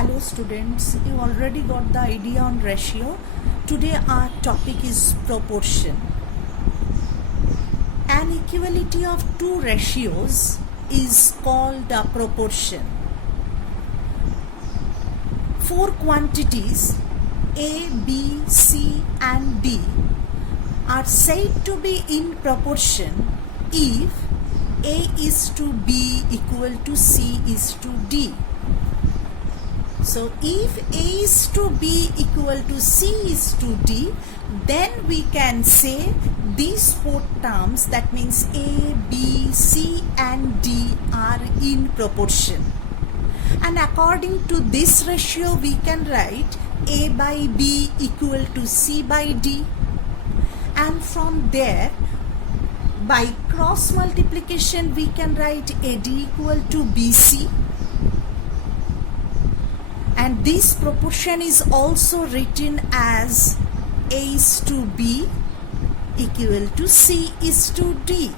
Hello students, you already got the idea on ratio. Today our topic is proportion. An equality of two ratios is called a proportion. Four quantities A, B, C and D are said to be in proportion if A is to B equal to C is to D. So if A is to B equal to C is to D, then we can say these four terms, that means A, B, C and D are in proportion. And according to this ratio we can write A by B equal to C by D. And from there, by cross multiplication we can write AD equal to BC. And this proportion is also written as A is to B equal to C is to D,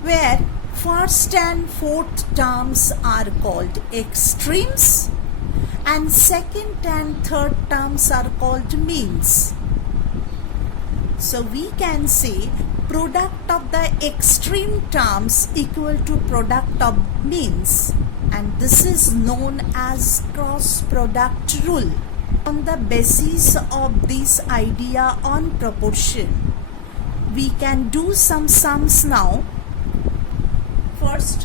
where first and fourth terms are called extremes and second and third terms are called means. So we can say product of the extreme terms equal to product of means, and this is known as cross product rule. On the basis of this idea on proportion, we can do some sums now. First,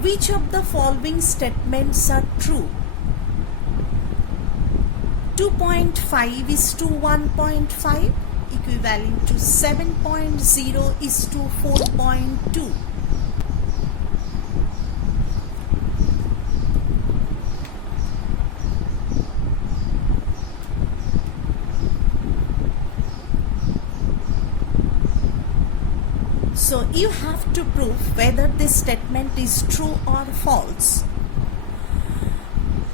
which of the following statements are true? 2.5 is to 1.5 equivalent to 7.0 is to 4.2. So you have to prove whether this statement is true or false.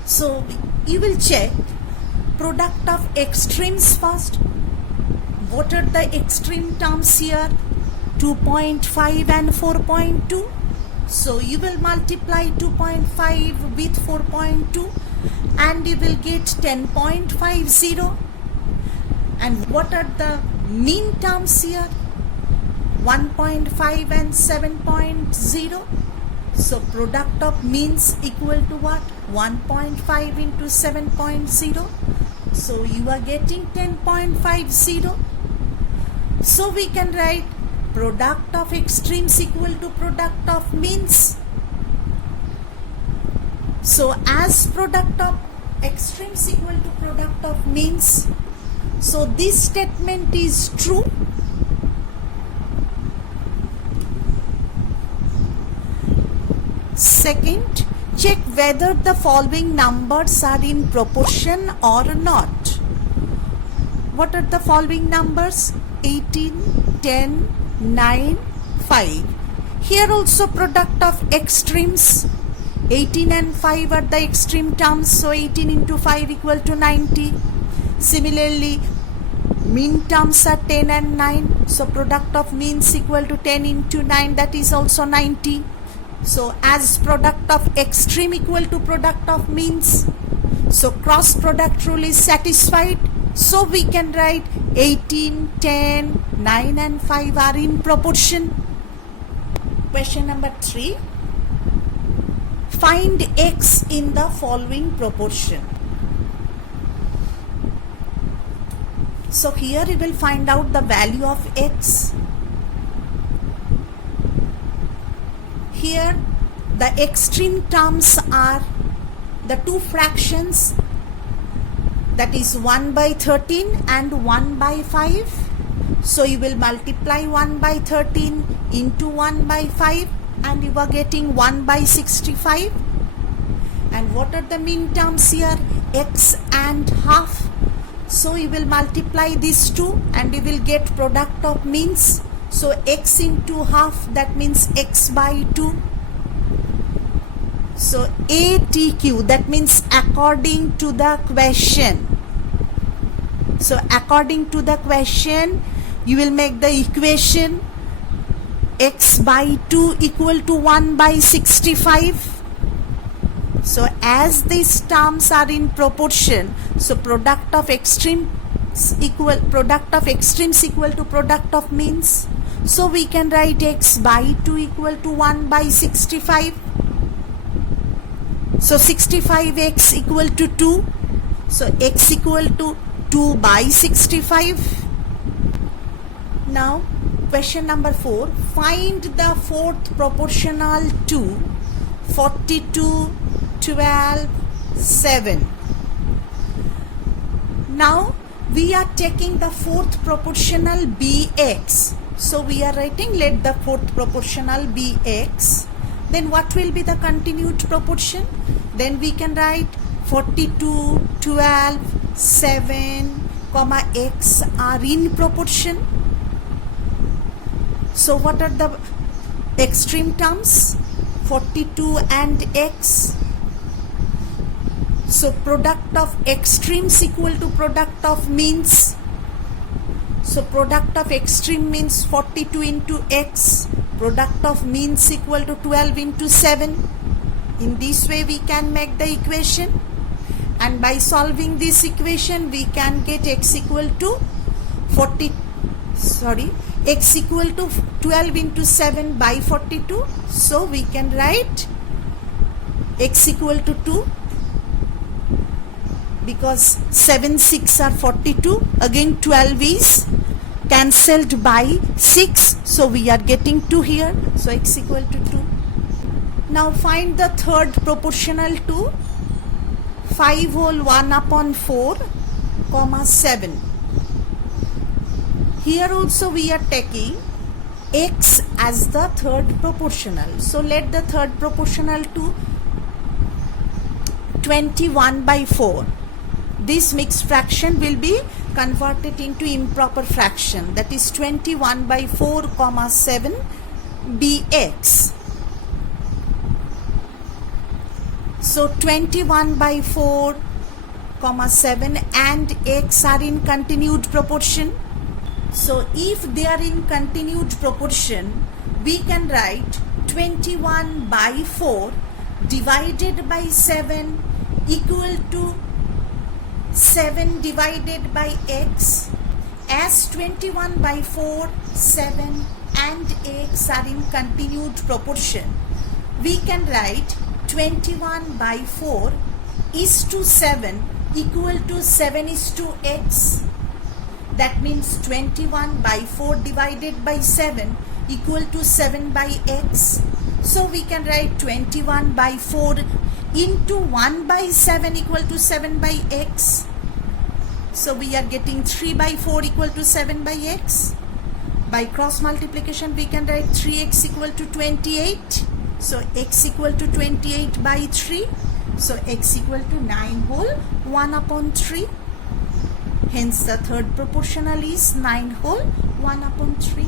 So you will check product of extremes first. What are the extreme terms here? 2.5 and 4.2. So you will multiply 2.5 with 4.2 and you will get 10.50. And what are the mean terms here? 1.5 and 7.0. So product of means equal to what? 1.5 into 7.0. So you are getting 10.50. So we can write product of extremes equal to product of means. So as product of extremes equal to product of means, so this statement is true. Second, check whether the following numbers are in proportion or not. What are the following numbers? 18, 10, 9, 5. Here also product of extremes. 18 and 5 are the extreme terms, so 18 into 5 equal to 90. Similarly, mean terms are 10 and 9, so product of means equal to 10 into 9, that is also 90. So as product of extreme equal to product of means, so cross product rule is satisfied. So we can write 18, 10, 9 and 5 are in proportion. Question number 3. Find x in the following proportion. So here you will find out the value of x. Here the extreme terms are the two fractions, that is 1 by 13 and 1 by 5. So you will multiply 1 by 13 into 1 by 5 and you are getting 1 by 65. And what are the mean terms here? X and half. So you will multiply these two and you will get product of means. So x into half, that means x by 2. So ATQ, that means according to the question. So according to the question, you will make the equation x by 2 equal to 1 by 65. So as these terms are in proportion, so product of extremes equal to product of means. So we can write x by 2 equal to 1 by 65. So 65x equal to 2. So x equal to 2 by 65. Now question number 4. Find the fourth proportional to 42, 12, 7. Now we are taking the fourth proportional bx. So we are writing let the fourth proportional be x. Then what will be the continued proportion? Then we can write 42, 12, 7, comma x are in proportion. So what are the extreme terms? 42 and x. So product of extremes equal to product of means. So product of extreme means 42 into x. Product of means equal to 12 into 7. In this way we can make the equation. And by solving this equation we can get x equal to x equal to 12 into 7 by 42. So we can write x equal to 2. Because 7, 6 are 42. Again 12 is cancelled by 6. So we are getting 2 here. So x equal to 2. Now find the third proportional to 5 whole 1 upon 4, comma 7. Here also we are taking x as the third proportional. So let the third proportional to 21 by 4. This mixed fraction will be converted into improper fraction, that is 21 by 4 comma 7 bx. So 21 by 4 comma 7 and x are in continued proportion. So if they are in continued proportion, we can write 21 by 4 divided by 7 equal to 7 divided by x. As 21 by 4, 7 and x are in continued proportion, we can write 21 by 4 is to 7 equal to 7 is to x. That means 21 by 4 divided by 7 equal to 7 by x. So we can write 21 by 4 into 1 by 7 equal to 7 by x. So we are getting 3 by 4 equal to 7 by x. By cross multiplication we can write 3x equal to 28. So x equal to 28 by 3. So x equal to 9 whole 1 upon 3. Hence the third proportional is 9 whole 1 upon 3.